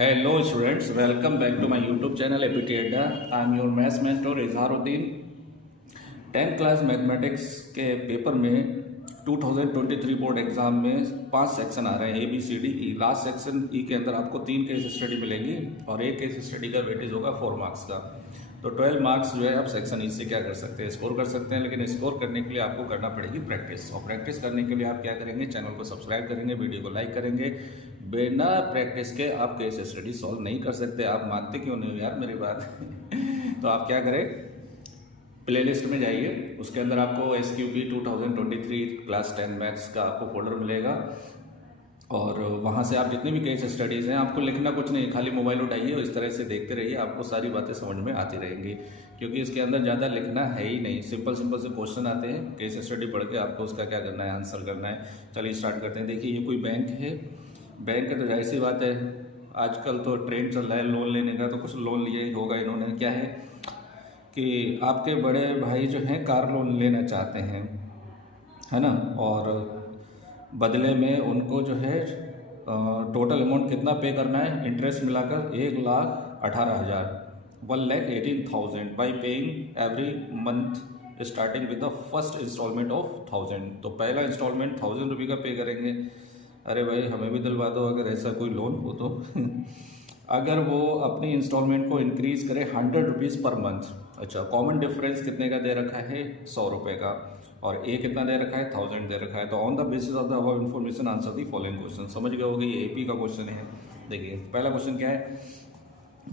Hello students, welcome back to my YouTube channel APT Adda. I am your maths mentor Izharuddin. 10th class mathematics के paper में 2023 board exam में 5 section आ रहे हैं ABCDE। Last section E के अंदर आपको 3 case study मिलेंगी और एक केस स्टडी का वेटेज होगा 4 मार्क्स का। तो 12 मार्क्स जो है आप सेक्शन E से क्या कर सकते हैं, स्कोर कर सकते हैं। लेकिन स्कोर करने के लिए आपको करना पड़ेगी प्रैक्टिस, और प्रैक्टिस करने के लिए आप क्या करेंगे, चैनल को सब्सक्राइब करेंगे, वीडियो को लाइक करेंगे। बिना प्रैक्टिस के आप केस स्टडी सॉल्व नहीं कर सकते। आप मानते क्यों नहीं हो यार मेरी बात तो आप क्या करें, प्लेलिस्ट में जाइए, उसके अंदर आपको SQB 2023 क्लास 10 मैथ्स का आपको फोल्डर मिलेगा और वहाँ से आप जितनी भी केस स्टडीज़ हैं, आपको लिखना कुछ नहीं, खाली मोबाइल उठाइए और इस तरह से देखते रहिए, आपको सारी बातें समझ में आती रहेंगी। क्योंकि इसके अंदर ज़्यादा लिखना है ही नहीं, सिंपल सिंपल से क्वेश्चन आते हैं, केस स्टडी पढ़ के आपको उसका क्या करना है, आंसर करना है। चलिए स्टार्ट करते हैं। देखिए ये कोई बैंक है, बैंक है तो जाहिर सी बात है, आजकल तो ट्रेंड चल रहा है लोन लेने का, तो कुछ लोन लिया ही होगा इन्होंने। क्या है कि आपके बड़े भाई जो हैं कार लोन लेना चाहते हैं, है ना, और बदले में उनको जो है टोटल अमाउंट कितना पे करना है, इंटरेस्ट मिलाकर 1,18,000 1,18,000 by paying every month starting with the first installment of 1000। तो पहला इंस्टॉलमेंट 1000 रुपये का पे करेंगे। अरे भाई हमें भी दिलवा दो अगर ऐसा कोई लोन हो तो अगर वो अपनी इंस्टॉलमेंट को इंक्रीज करे 100 रुपीज़ पर मंथ। अच्छा, कॉमन डिफरेंस कितने का दे रखा है, 100 रुपये का, और ए कितना दे रखा है, 1000 दे रखा है। तो on the basis of the above information answer the following question. समझ गए होगे, ये AP का क्वेश्चन है। देखिए पहला क्वेश्चन क्या है,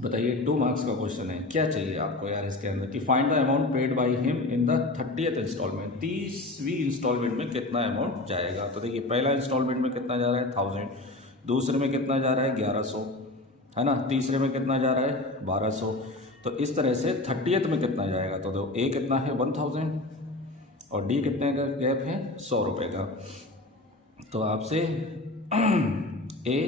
बताइए, 2 मार्क्स का क्वेश्चन है। क्या चाहिए आपको यार इसके अंदर कि find the amount paid by him in the 30th instalment. 30वीं इंस्टॉलमेंट में कितना अमाउंट जाएगा। तो देखिए पहला इंस्टॉलमेंट में कितना जा रहा है, 1000, दूसरे में कितना जा रहा है, 1100, है ना, तीसरे में कितना जा रहा है, 1200। तो इस तरह से 30th में कितना जाएगा। तो दो ए कितना है, 1000, और डी कितने का गैप है, 100 रुपये का। तो आपसे ए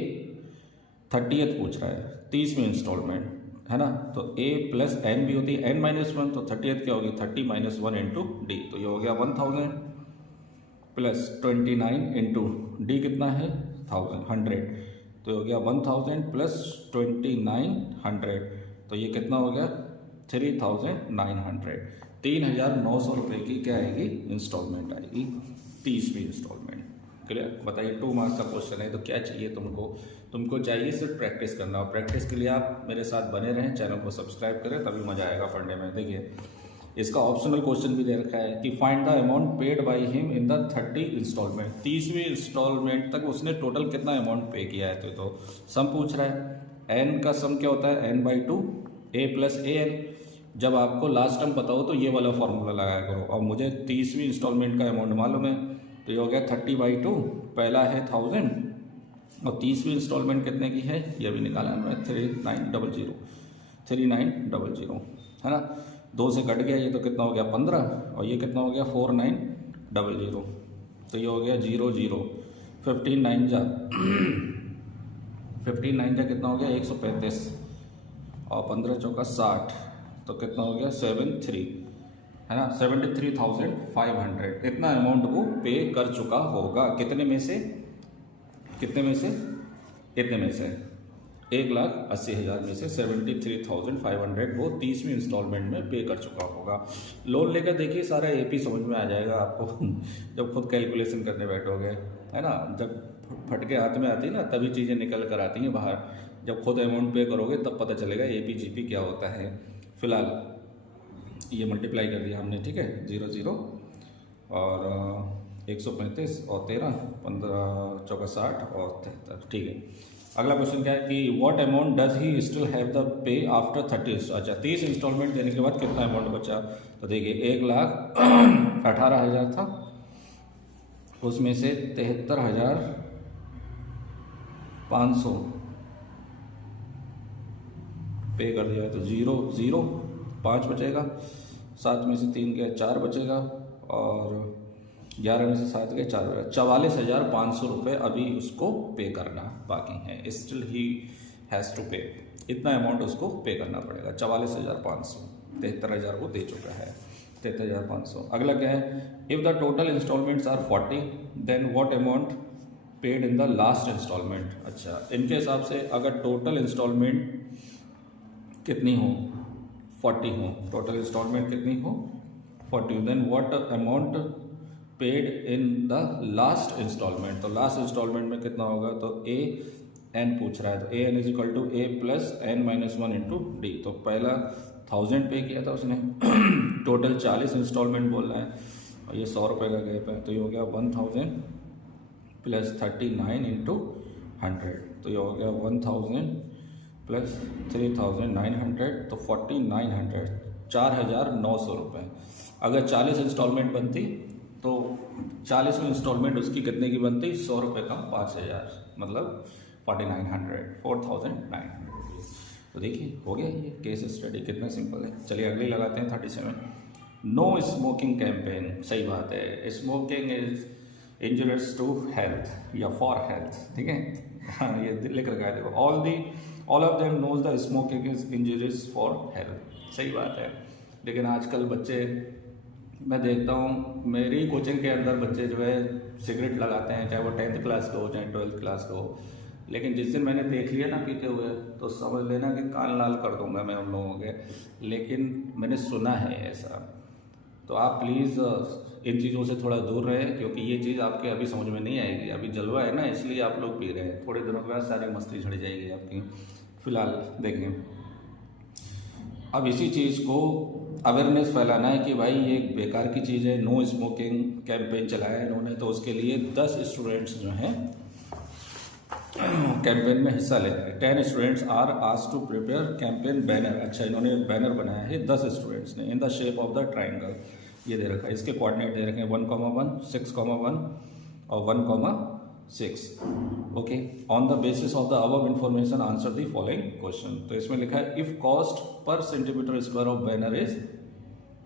30th पूछ रहा है, 30वीं इंस्टॉलमेंट, है ना। तो a प्लस n भी होती है n-1, तो 30th क्या होगी, 30 - 1 इंटू डी। तो ये हो गया 1000 प्लस 29 इंटू डी कितना है, 100। तो हो गया 1000 प्लस 2900, तो ये कितना हो गया, 3900। 3900 रुपये की क्या आएगी, इंस्टॉलमेंट आएगी, 30वीं इंस्टॉलमेंट। क्लियर। बताइए 2 मार्क्स का क्वेश्चन है। तो क्या चाहिए तुमको चाहिए सिर्फ प्रैक्टिस करना, और प्रैक्टिस के लिए आप मेरे साथ बने रहें, चैनल को सब्सक्राइब करें, तभी मजा आएगा पढ़ने में। देखिए इसका ऑप्शनल क्वेश्चन भी दे रखा है कि find the amount paid by him in the 30 instalment. 30वीं इंस्टॉलमेंट तक उसने टोटल कितना अमाउंट पे किया है। तो सम पूछ रहा है। n का सम क्या होता है, n/2 a प्लस an। जब आपको लास्ट टर्म पता हो तो ये वाला फॉर्मूला लगाया करो। और मुझे 30वीं इंस्टॉलमेंट का अमाउंट मालूम है, तो ये हो गया 30/2, पहला है 1000, और 30वीं इंस्टॉलमेंट कितने की है, ये भी निकाला है 3900, है ना। 2 से कट गया, ये तो कितना हो गया 15, और ये कितना हो गया 4900। तो ये हो गया 00, 15 9 जा 15 9 जा कितना हो गया 135, और 15 चौका 60, तो कितना हो गया 73, है ना, 73,500। इतना अमाउंट वो पे कर चुका होगा। कितने में से, इतने में से 1,80,000 में से 73,500 वो 30वीं इंस्टॉलमेंट में पे कर चुका होगा। लोन लेकर देखिए सारा AP समझ में आ जाएगा आपको जब खुद कैलकुलेशन करने बैठोगे, है ना। जब फटके हाथ में आती है ना, तभी चीज़ें निकल कर आती हैं बाहर। जब खुद अमाउंट पे करोगे तब पता चलेगा AP-GP क्या होता है। फिलहाल ये मल्टीप्लाई कर दिया हमने, ठीक है, 0 और 135 और 13, 15 चौका 60 और 73, ठीक है। अगला क्वेश्चन क्या है कि what amount does he still have the pay after 30। अच्छा, 30 इंस्टॉलमेंट देने के बाद कितना अमाउंट बचा। तो देखिए 1,18,000 था, उसमें से 73,500 पे कर दिया है। तो 0 5 बचेगा, 7 में से 3 गया 4 बचेगा, और 11 में से 7 गए 4 बचेगा। 44,500 रुपये अभी उसको पे करना बाकी है। स्टिल ही हैज़ टू पे, इतना अमाउंट उसको पे करना पड़ेगा, 44,500। 73,000 वो दे चुका है, 73,500। अगला क्या है, if the total installments are 40 then what amount paid in the last installment. अच्छा, इनके हिसाब से अगर टोटल इंस्टॉलमेंट कितनी हो, 40 हो, टोटल इंस्टॉलमेंट कितनी हो 40, then what amount paid in the last installment. तो लास्ट इंस्टॉलमेंट में कितना होगा, तो ए एन पूछ रहा है, तो A N is equal to A plus N minus 1 into D. तो पहला 1000 पे किया था उसने टोटल 40 इंस्टॉलमेंट बोल रहा है और ये 100 रुपये का गैप है, तो ये हो गया 1000 प्लस 39 इंटू 100, तो ये हो गया 1000 प्लस 3900, तो 4900, 4900 रुपये। अगर 40 इंस्टॉलमेंट बनती तो 40 इंस्टॉलमेंट उसकी कितने की बनती, 100 रुपये कम 5000, मतलब 4900 रुपीज़। तो देखिए हो गया ये केस स्टडी, कितना सिंपल है। चलिए अगली लगाते हैं 37। No smoking campaign. सही बात है, smoking is injurious to health या फॉर हेल्थ, ठीक है। हाँ, ये लिख रखा है देखो, all of them knows the smoking is injurious for health. सही बात है, लेकिन आजकल बच्चे, मैं देखता हूँ मेरी कोचिंग के अंदर बच्चे जो है सिगरेट लगाते हैं, चाहे वो 10th क्लास का हो चाहे 12th क्लास का हो। लेकिन जिस दिन मैंने देख लिया ना पीते हुए, तो समझ लेना कि कान लाल कर दूंगा मैं उन लोगों के। लेकिन मैंने सुना है ऐसा, तो आप प्लीज़ इन चीज़ों से थोड़ा दूर रहें, क्योंकि ये चीज़ आपके अभी समझ में नहीं आएगी। अभी जलवा है ना, इसलिए आप लोग पी रहे हैं, थोड़े दिनों के बाद सारी मस्ती झड़ जाएगी आपकी। फिलहाल देखें, अब इसी चीज़ को अवेयरनेस फैलाना है कि भाई ये बेकार की चीज़ है। नो स्मोकिंग कैंपेन चलाया है इन्होंने, तो उसके लिए 10 स्टूडेंट्स जो हैं कैंपेन में हिस्सा ले रहे हैं। 10 students are asked to prepare campaign banner. अच्छा, इन्होंने बैनर बनाया है 10 स्टूडेंट्स ने, in the shape of the triangle. ये दे रखा है, इसके कोऑर्डिनेट दे रखे हैं 1,1, 6,1 और 1,6। Okay, on the basis of the above information answer the following question. तो इसमें लिखा है, if cost per centimetre square of banner is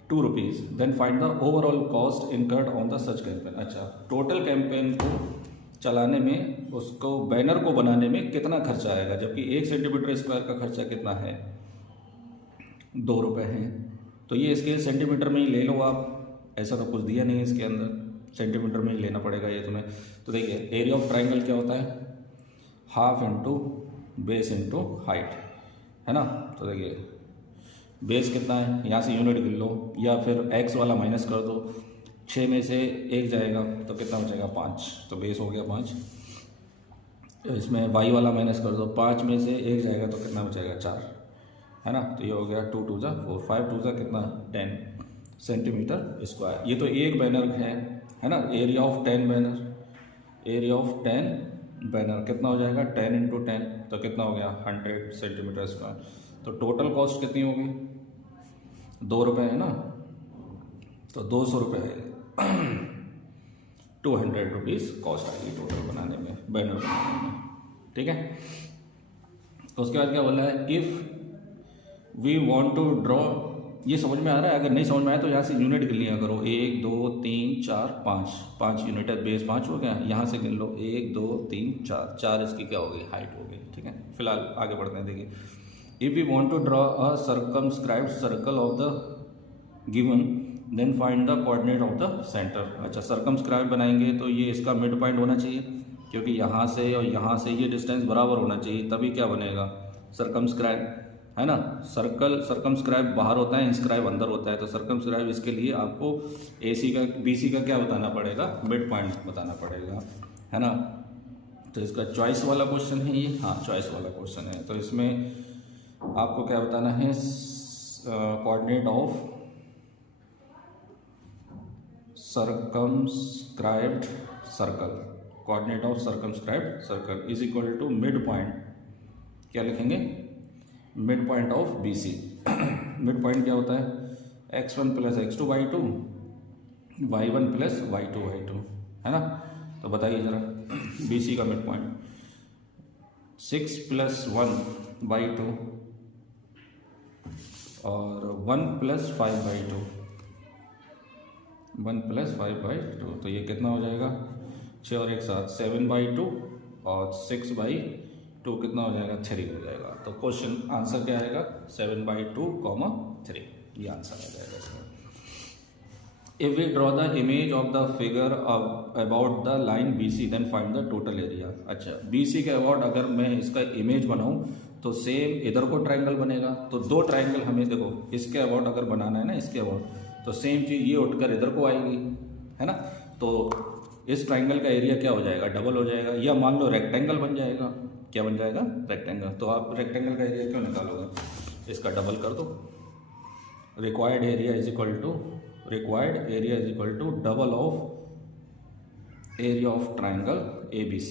2 rupees, then find the overall cost incurred on the such campaign. अच्छा, total campaign को चलाने में, उसको banner को बनाने में कितना खर्चा आएगा, जबकि 1 सेंटीमीटर स्क्वायर का खर्चा कितना है, 2 रुपये है। तो ये इसके सेंटीमीटर में ही ले लो आप, ऐसा तो कुछ दिया नहीं है इसके अंदर, सेंटीमीटर में ही लेना पड़ेगा ये तुम्हें। तो देखिए, एरिया ऑफ ट्राइंगल क्या होता है, half into base into height, है ना। तो देखिए बेस कितना है, यहाँ से यूनिट गिन लो, या फिर एक्स वाला माइनस कर दो, 6 में से 1 जाएगा तो कितना बचेगा 5, तो बेस हो गया 5। इसमें वाई वाला माइनस कर दो, 5 में से 1 जाएगा तो कितना बचेगा 4, है ना। तो ये हो गया 2 2 4, 5 2 कितना 10 सेंटीमीटर स्क्वायर। ये तो एक बैनर है ना। Area of 10 banner, area of 10 banner कितना हो जाएगा, 10 इंटू 10, तो कितना हो गया 100 सेंटीमीटर स्क्वायर। तो टोटल कॉस्ट कितनी होगी, 2 रुपये है ना, तो 200 रुपये है, 200 रुपीज़ कॉस्ट आएगी टोटल बनाने में, बैनर बनाने में, ठीक है। तो उसके बाद क्या बोला है, if we want to draw. ये समझ में आ रहा है, अगर नहीं समझ में आया तो यहाँ से यूनिट गिन लिया करो, 1 2 3 4 5 यूनिट है, बेस 5 हो गया, यहाँ से गिन लो 1 2 3 4 इसकी क्या होगी, हाइट होगी, ठीक है। फिलहाल आगे बढ़ते हैं। देखिए, if we want to draw a circumscribed circle of the given, then find the coordinate of the centre. अच्छा, सर्कमस्क्राइब बनाएंगे तो ये इसका मिड पॉइंट होना चाहिए, क्योंकि यहाँ से और यहाँ से ये डिस्टेंस बराबर होना चाहिए, तभी क्या बनेगा सर्कमस्क्राइब, है ना। सर्कमस्क्राइब बाहर होता है, इंस्क्राइब अंदर होता है। तो सर्कमस्क्राइब इसके लिए आपको AC का BC का क्या बताना पड़ेगा, मिड पॉइंट बताना पड़ेगा, है ना। तो इसका चॉइस वाला क्वेश्चन है ये, हाँ चॉइस वाला क्वेश्चन है। तो इसमें आपको क्या बताना है, coordinate of circumscribed circle, coordinate of circumscribed circle is equal to midpoint, क्या लिखेंगे, midpoint of BC। Midpoint क्या होता है, x1 plus x2 y2, y1 plus y2 y2, है ना। तो बताइए जरा BC का मिड पॉइंट 6 प्लस 1 y2 और 1 प्लस 5 by2, 1 प्लस 5 by2, तो ये कितना हो जाएगा, 6 और 1 7, 7 by2 और 6 by 2 कितना हो जाएगा, 3 हो जाएगा। तो क्वेश्चन आंसर क्या आएगा, 7/2, 3, ये आंसर आ जाएगा इसका। If we draw the image of the figure about the line BC then find the total area. अच्छा, BC के अबाउट अगर मैं इसका इमेज बनाऊं तो सेम इधर को ट्रायंगल बनेगा। तो दो ट्रायंगल हमें देखो इसके अबाउट अगर बनाना है ना, इसके अबाउट, तो सेम चीज़ ये उठकर इधर को आएगी, है ना। तो इस ट्रायंगल का एरिया क्या हो जाएगा, डबल हो जाएगा, या मान लो रेक्टेंगल बन जाएगा। क्या बन जाएगा, रेक्टेंगल। तो आप रेक्टेंगल का एरिया क्यों निकालोगे, इसका डबल कर दो। Required area is equal to double of area of triangle ABC,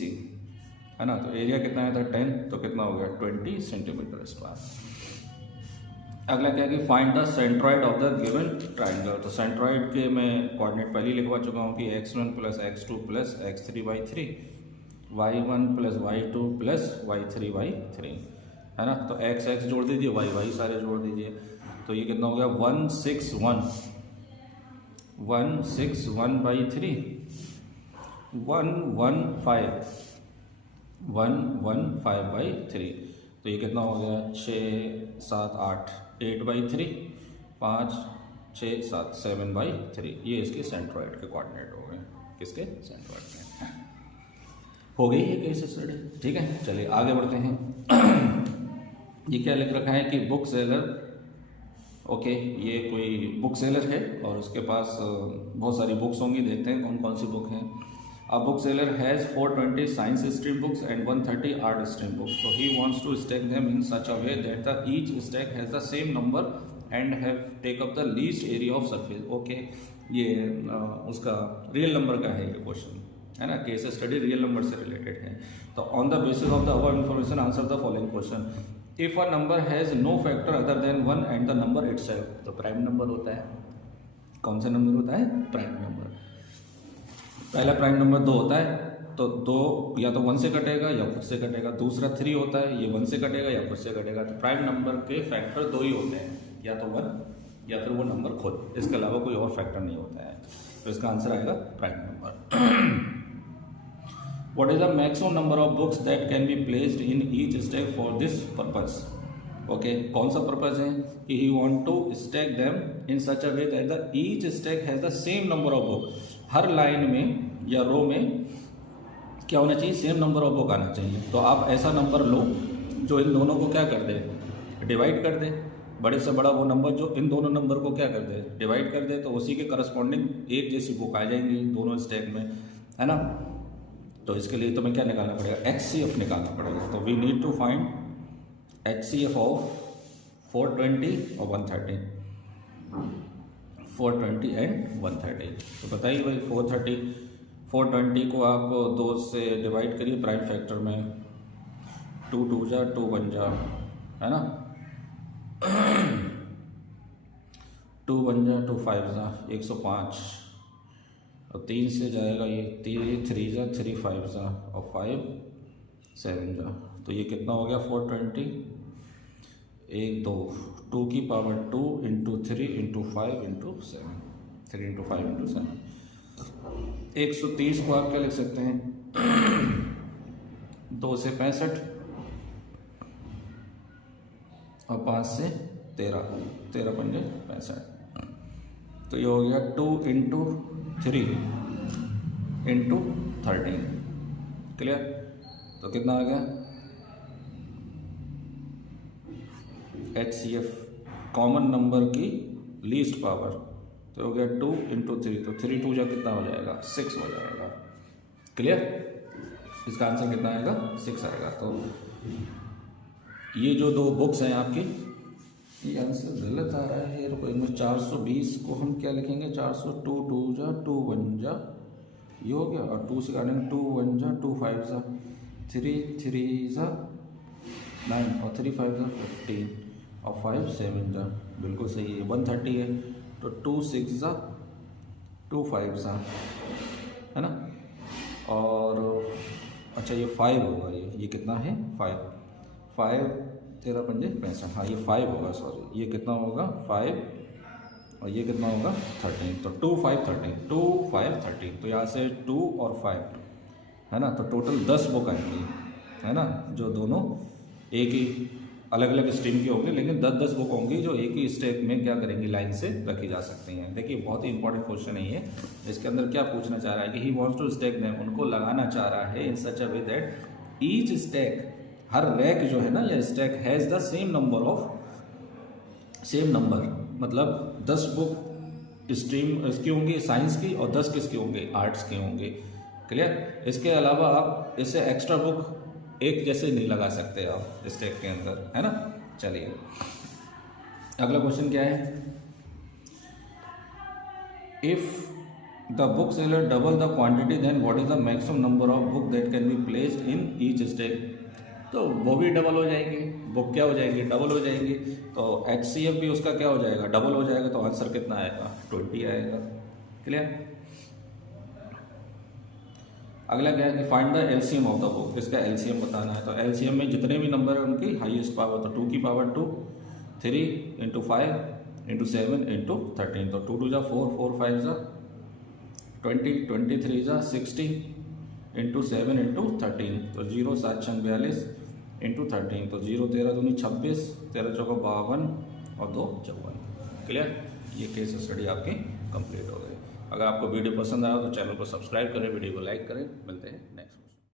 है ना। तो एरिया कितना है था 10, तो कितना हो गया 20 सेंटीमीटर स्क्वायर। अगला क्या है कि find the centroid of the given triangle. तो सेंट्रॉइड के मैं कोऑर्डिनेट पहले लिखवा चुका हूँ कि x1 + x2 + x3/3, y1 + y2 + y3/3, है ना। तो x जोड़ दीजिए, y सारे जोड़ दीजिए, तो ये कितना हो गया 161/3, 115/3, तो ये कितना हो गया 6 7 8, 8/3, 5 6 7, 7/3। ये इसके सेंट्रॉइड के कोऑर्डिनेट हो गए। किसके, सेंट्रॉइड के। हो गई ये केस स्टडी, ठीक है। चलिए आगे बढ़ते हैं। ये क्या लिख रखा है कि बुक सेलर, ओके, ये कोई बुक सेलर है और उसके पास बहुत सारी बुक्स होंगी। देखते हैं कौन कौन सी बुक हैं। A bookseller has 420 science stream books and 130 art stream books. So he wants to stack them in such a way that each stack has the same number and have take up the least area of surface. Okay, ये उसका real number का है ये question, है ना। Case study real number से related है। तो on the basis of the above information answer the following question. If a number has no factor other than 1 and the number itself, तो prime number होता है। कौन सा नंबर होता है, प्राइम नंबर। पहला प्राइम नंबर 2 होता है, तो 2 या तो 1 से कटेगा या खुद से कटेगा। दूसरा 3 होता है, ये 1 से कटेगा या खुद से कटेगा। तो प्राइम नंबर के फैक्टर 2 ही होते हैं, या तो 1 या फिर वो नंबर खुद, इसके अलावा कोई और फैक्टर नहीं होता है। तो इसका आंसर आएगा prime number. What is the maximum number of books that can be placed in each stack for this purpose. Okay, कौन सा पर्पज है कि he want to stack them in such a way that the each stack has the same number of book. हर लाइन में या रो में क्या होना चाहिए, सेम नंबर ऑफ बुक आना चाहिए। तो आप ऐसा नंबर लो जो इन दोनों को क्या कर दे, डिवाइड कर दे। बड़े से बड़ा वो नंबर जो इन दोनों नंबर को क्या कर दे, डिवाइड कर दे। तो उसी के करस्पॉन्डिंग एक जैसी बुक आ जाएंगी दोनों स्टैक में, है ना। तो इसके लिए तुम्हें क्या निकालना पड़ेगा, HCF निकालना पड़ेगा। तो we need to find HCF of 420 और 130, 420 एंड 130। तो बताइए भाई 420 को आप 2 से डिवाइड करिए प्राइम फैक्टर में, 2 2 जा 2 1 जा, है ना। 2 1 जा 2 5 जा 105, और 3 से जाएगा ये 3 जा 3 5 जा, और 5 7 जा। तो ये कितना हो गया 420, 1 2 2 की power 2 into 3 into 5 into 7, 3 into 5 into 7। 130 को आप क्या लिख सकते हैं, 2 से 65 और 5 से 13, 13 पंजे 65। तो ये हो गया 2 इंटू 3 इंटू 13। क्लियर। तो कितना आ गया HCF, कॉमन नंबर की लीस्ट पावर। तो हो गया 2 इंटू 3, तो 3 2 जा कितना हो जाएगा 6 हो जाएगा। क्लियर। इसका आंसर कितना आएगा 6 आएगा। तो ये जो 2 बुक्स हैं आपकी, ये आंसर गलत आ रहा है। रुको, इनमें 420 को हम क्या लिखेंगे, 400, 2 2 जा 2 1 जा, ये हो गया। और 2 से काटेंगे 2 1 जा 2 5 जा, 3 3 जा 9, और 3 5 जा 15, और 5 7 जा, बिल्कुल सही है। 130 है, तो 2 6 जा 2 5 जा, है ना। और अच्छा ये 5 होगा, ये कितना है 5 13 पंजे 65, हाँ ये 5 होगा, सॉरी ये कितना होगा 5, और ये कितना होगा 13। तो 2 5 13, 2 5 13। तो यहाँ से 2 और 5, है ना। तो टोटल 10 बुक आएंगी, है ना, जो दोनों एक ही अलग अलग स्ट्रीम के होंगे, लेकिन 10-10 बुक होंगी जो एक ही स्टैक में क्या करेंगी, लाइन से रखी जा सकती हैं। देखिए बहुत ही इंपॉर्टेंट क्वेश्चन है ये। इसके अंदर क्या पूछना चाह रहा है कि he wants to stack them, उनको लगाना चाह रहा है in such a way that each stack, हर रैक जो है ना या stack has the same number, मतलब 10 बुक स्ट्रीम इसकी होंगी साइंस की और 10 किसकी होंगे, आर्ट्स की होंगे। क्लियर। इसके अलावा आप इसे एक्स्ट्रा बुक एक जैसे नहीं लगा सकते आप स्टैक के अंदर, है ना। चलिए अगला क्वेश्चन क्या है, if the book seller double the quantity then what is the maximum number of book that can be placed in each stack. तो वो भी डबल हो जाएंगे, बुक क्या हो जाएंगी, डबल हो जाएंगी। तो HCF भी उसका क्या हो जाएगा, डबल हो जाएगा। तो आंसर कितना आएगा, 20 आएगा। क्लियर। अगला क्या है कि find the LCM of the book, इसका एलसीएम बताना है। तो एलसीएम में जितने भी नंबर है उनकी हाईएस्ट पावर, तो 2 की पावर 2, 3 इंटू 5 इंटू 7 इंटू 13। तो 2 2 जा 4, 4 5 जा 20, 23 जा 60 इंटू 7 इंटू 13। तो 0 7 6 42 इंटू 13। तो 0 13 दूनी 26, 13 चौका 52 और 2 54। क्लियर। ये केस स्टडी आपकी कंप्लीट हो गई। अगर आपको वीडियो पसंद आया तो चैनल को सब्सक्राइब करें, वीडियो को लाइक करें। मिलते हैं नेक्स्ट।